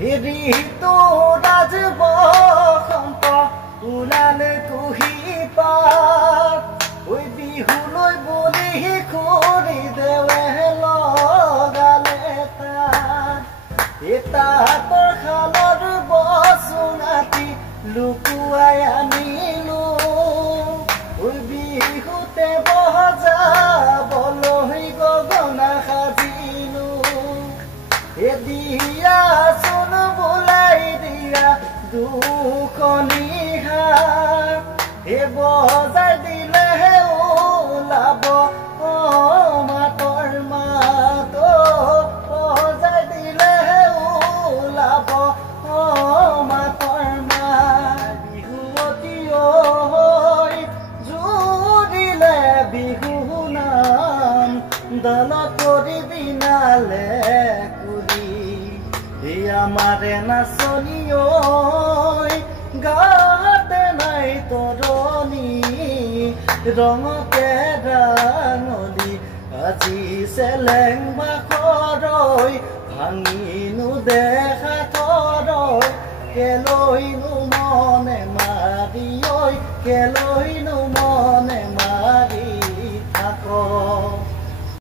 ঋতু ৰাজ বসন্ত ওলালে কুহি পাত ওই বিহুলৈ বুলি খুৰি দেৱে লগালে তাঁতৰ শালৰ বচুঙাটি লুকুৱাই আনিলো ওই বিহুতে বজাবলৈ গগনা সাজিলো দিয়া চোন বোলাই দিয়া দুখনি হাত বজাই দিলেহে ওলাব মাতৰ মাত বজাই দিলেহে ওলাব মাতৰ মাত বিহুৱতী ঐ জুৰিলে বিহু নাম দল কৰি বিনালে আমাৰে নাচনি গাতে নাই তৰণী ৰঙতে ৰাঙলি আজি চেলেং বাখৰই ভাঙিনু দেখা থৰই কেলৈনু মনে মাৰিঐ কেলৈনু